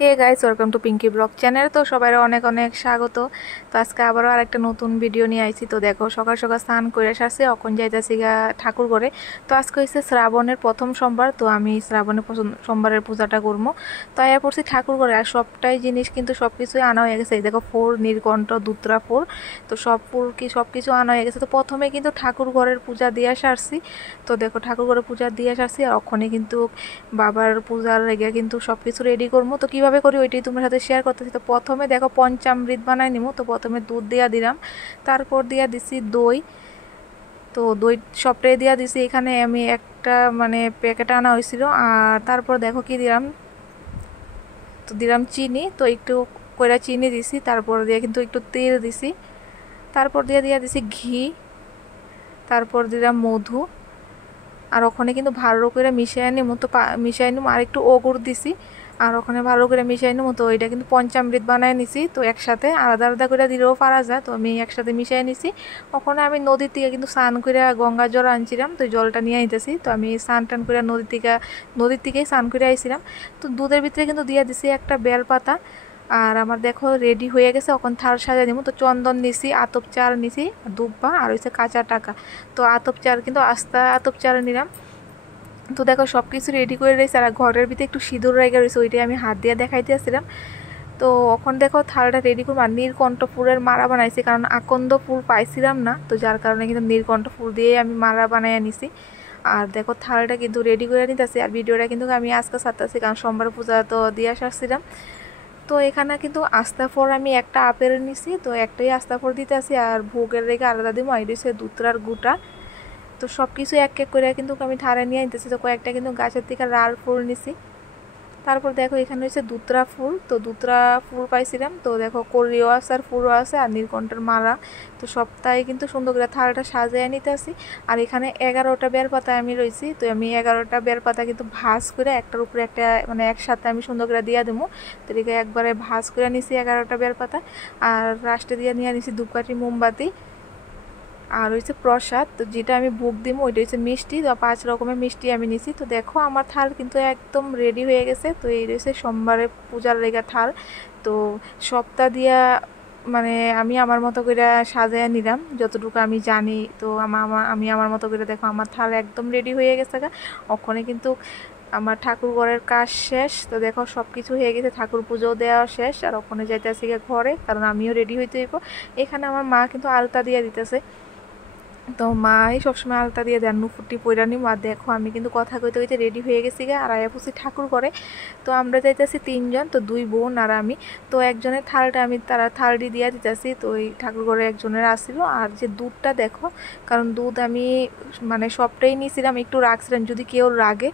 Hey guys, welcome to Pinky blog channel. তো সবাই অনেক অনেক স্বাগত। তো আজকে আবারও আরেকটা নতুন ভিডিও নিয়ে আইছি। তো দেখো, সকাল সকাল স্নান করে আসছে, এখন যাইতেছি গা ঠাকুর ঘরে। তো আজকে হচ্ছে শ্রাবণের প্রথম সোমবার, তো আমি শ্রাবণের সোমবারের পূজাটা করবো। তো আয়া পড়ছি ঠাকুর ঘরে, আর সবটাই জিনিস কিন্তু সব কিছুই আনা হয়ে গেছে। এই দেখো, ফুল, নীলকণ্ঠ, দুত্রা ফুল, তো সব ফুল কি সব কিছু আনা হয়ে গেছে। তো প্রথমে কিন্তু ঠাকুর ঘরের পূজা দিয়ে আসছি। তো দেখো, ঠাকুর ঘরে পূজা দিয়ে আসছি, আর ওখানে কিন্তু বাবার পূজার লেগে কিন্তু সব কিছু রেডি করবো। তো কীভাবে করি ওইটাই তোমার সাথে শেয়ার করতেছি। তো প্রথমে দেখো, পঞ্চামৃত বানাই নিবো। তো প্রথমে দুধ দিয়া দিলাম, তারপর দিয়া দিছি দই। তো দই সবটাই দিয়া দিছি। এখানে আমি একটা প্যাকেট আনা হয়েছিল। আর তারপর দেখো কি দিলাম, তো দিলাম চিনি। তো একটু কইরা চিনি দিছি, তারপর দিয়ে কিন্তু একটু তেল দিছি, তারপর দিয়া দিছি ঘি, তারপর দিলাম মধু। আর ওখানে কিন্তু ভালো করে মিশাই নিমু। তো মিশাই নিমু, আর একটু ওগুড় দিছি, আর ওখানে ভালো করে মিশাই নিমু। তো ওইটা কিন্তু পঞ্চামৃত বানায় নিছি। তো একসাথে আলাদা আলাদা করে দিলেও পারা যায়, তো আমি একসাথে মিশাই নিছি। ওখানে আমি নদীর থেকে কিন্তু স্নান করে গঙ্গা জল আনছিলাম, তো জলটা নিয়ে আইতেছি। তো আমি স্নান টান করে নদীর থেকেই স্নান করে আইছিলাম। তো দুধের ভিতরে কিন্তু দিয়ে দিছি একটা বেলপাতা। আর আমার দেখো রেডি হয়ে গেছে, এখন থাল সাজা দিব। তো চন্দন নিছি, আতপ চাল নিছি, দুব্বা, আর হচ্ছে কাঁচা টাকা। তো আতপ চাল কিন্তু আস্তা আতপ চাল নিলাম। তো দেখো, সব কিছু রেডি করে রয়েছে, আর ঘরের ভিতরে একটু সিঁদুর রেখে রয়েছে, ওইটাই আমি হাত দিয়ে দেখাইতে আসছিলাম। তো এখন দেখো, থালটা রেডি করবো। আর নীলকণ্ঠ ফুলের মালা বানাইছি, কারণ আকন্দ ফুল পাইছিলাম না, তো যার কারণে কিন্তু নীলকণ্ঠ ফুল দিয়ে আমি মালা বানাই নিছি। আর দেখো, থালটা কিন্তু রেডি করে নিতেছি। আর ভিডিওটা কিন্তু আমি আজকে ছাড়তেছি, কারণ সোমবার পূজা তো দিয়ে আসছিলাম। তো এখানে কিন্তু আস্তাফর আমি একটা আপেল নিছি, তো একটাই আস্তাফর দিতে আসি। আর ভোগের রেখে আলাদা দিব, আর এটা হচ্ছে দুধরার গুটা। তো সব কিছু এক এক করে কিন্তু আমি ঠাড়া নিয়ে আনতেছি। তো কয়েকটা কিন্তু গাছের থেকে লাল ফুল নিছি। তারপর দেখো, এখানে হচ্ছে দুত্রা ফুল। তো দুত্রা ফুল পাইছিলাম। তো দেখো, কলিও আছে আর ফুলও আছে, আর নীলকণ্ঠের মালা। তো সপ্তাহে কিন্তু সুন্দর করে থালটা সাজিয়ে নিতে আসি। আর এখানে 11টা বেলপাতা আমি রয়েছি। তো আমি 11টা বেলপাতা কিন্তু ভাজ করে একটার উপরে একটা একসাথে আমি সুন্দর করে দিয়ে দেবো। তো এদিকে একবারে ভাজ করে নিছি 11টা বেলপাতা। আর লাস্টে দিয়ে নিয়ে নিছি ধূপকাঠি, মোমবাতি, আর হচ্ছে প্রসাদ। তো যেটা আমি ভোগ দিব ওইটা হচ্ছে মিষ্টি। তো 5 রকমের মিষ্টি আমি নিছি। তো দেখো, আমার থাল কিন্তু একদম রেডি হয়ে গেছে। তো এই রয়েছে সোমবারে পূজার লেগা থাল। তো সপ্তাহ দিয়া আমি আমার মতো করে সাজায় নিলাম যতটুকু আমি জানি। তো আমি আমার মতো করে দেখো, আমার থাল একদম রেডি হয়ে গেছে। ওখানে কিন্তু আমার ঠাকুর ঘরের কাজ শেষ। তো দেখো, সব কিছু হয়ে গেছে, ঠাকুর পুজোও দেওয়া শেষ। আর ওখানে যাইতেছি ঘরে, কারণ আমিও রেডি হইতে হইব। এখানে আমার মা কিন্তু আলতা দিয়ে দিতেছে। তো মাই সবসময় আলতা দিয়ে দেন, নুপুরটি পইরা নিম। আর দেখো, আমি কিন্তু কথা কইতে কইতে রেডি হয়ে গেছি আর আয়া পড়ছি ঠাকুর করে। তো আমরা যাইতেছি 3 জন, তো 2 বোন আর আমি। তো একজনের থালটা আমি থালটি দিয়ে দিতেছি। তো ওই ঠাকুর ঘরে একজনের আসছিল। আর যে দুধটা দেখো, কারণ দুধ আমি সবটাই নিয়েছিলাম, একটু রাখছিলাম যদি কেউ রাগে।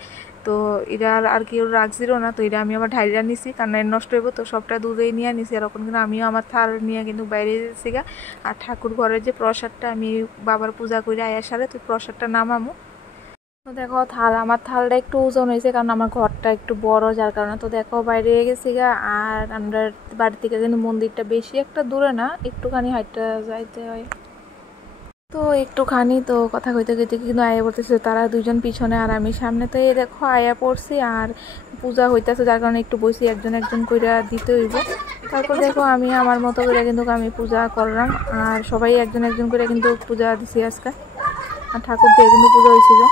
তো এটা আর কেউ রাখছিল না, তো এটা আমি আমার ঢাইরা নিছি, কারণ নষ্ট হইব। তো সবটা দুধেই নিয়ে নিছি। আর ওখানে কিন্তু আমিও আমার থাল নিয়ে কিন্তু বাইরে গেছি গা। আর ঠাকুর ঘরের যে প্রসাদটা আমি বাবার পূজা করে আয়ার সাথে, তো প্রসাদটা নামামো। তো দেখো, আমার থালটা একটু ওজন হয়েছে, কারণ আমার ঘরটা একটু বড়, যার কারণে। তো দেখো, বাইরে গেছি গা। আর আমরা বাড়ি থেকে কিন্তু মন্দিরটা বেশি একটা দূরে না, একটুখানি হাইটটা যাইতে হয়। তো একটুখানি, তো কথা কইতে কইতে কিন্তু আয়া পড়তেছে তারা 2জন পিছনে আর আমি সামনে। তো এই দেখো, আয়া পড়ছি। আর পূজা হইতেছে, যার কারণে একটু বসি, একজন একজন কইরা দিতে হইব। তারপর দেখো, আমি আমার মতো করে কিন্তু আমি পূজা করলাম। আর সবাই একজন একজন করে কিন্তু পূজা দিছি আজকে। আর ঠাকুর দিয়ে কিন্তু পূজা হয়েছিল।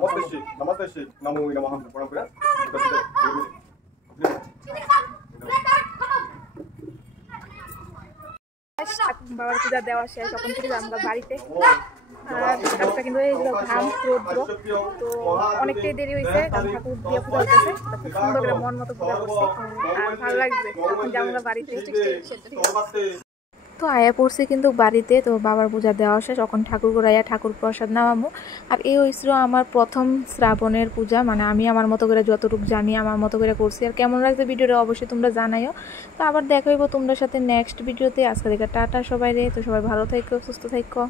नमस्ते श्री नमो नमः प्रणाम करा বাবার পূজা দেওয়া শেষ তখন থেকে আমরা বাড়িতে আর আজকে কিন্তু এইগুলো ঘাম রৌদ্র তো অনেকটাই দেরি হয়েছে কারণ ঠাকুর দিয়ে পূজা হতেছে খুব সুন্দর করে মন মতো পূজা করছে আর ভালো লাগছে তখন যে আমরা বাড়িতে তো আয়া পড়ছে কিন্তু বাড়িতে তো বাবার পূজা দেওয়া শেষ তখন ঠাকুর গোড়াইয়া ঠাকুর প্রসাদ নামামু আর এই হয়েছিল আমার প্রথম শ্রাবণের পূজা মানে আমি আমার মতো করে যতটুকু জানি আমার মতো করে করছি আর কেমন লাগছে ভিডিওটা অবশ্যই তোমরা জানাইও তো আবার দেখা হইব তোমাদের সাথে নেক্সট ভিডিওতে আজকে দেখা টাটা সবাই রে তো সবাই ভালো থাকো সুস্থ থাকো।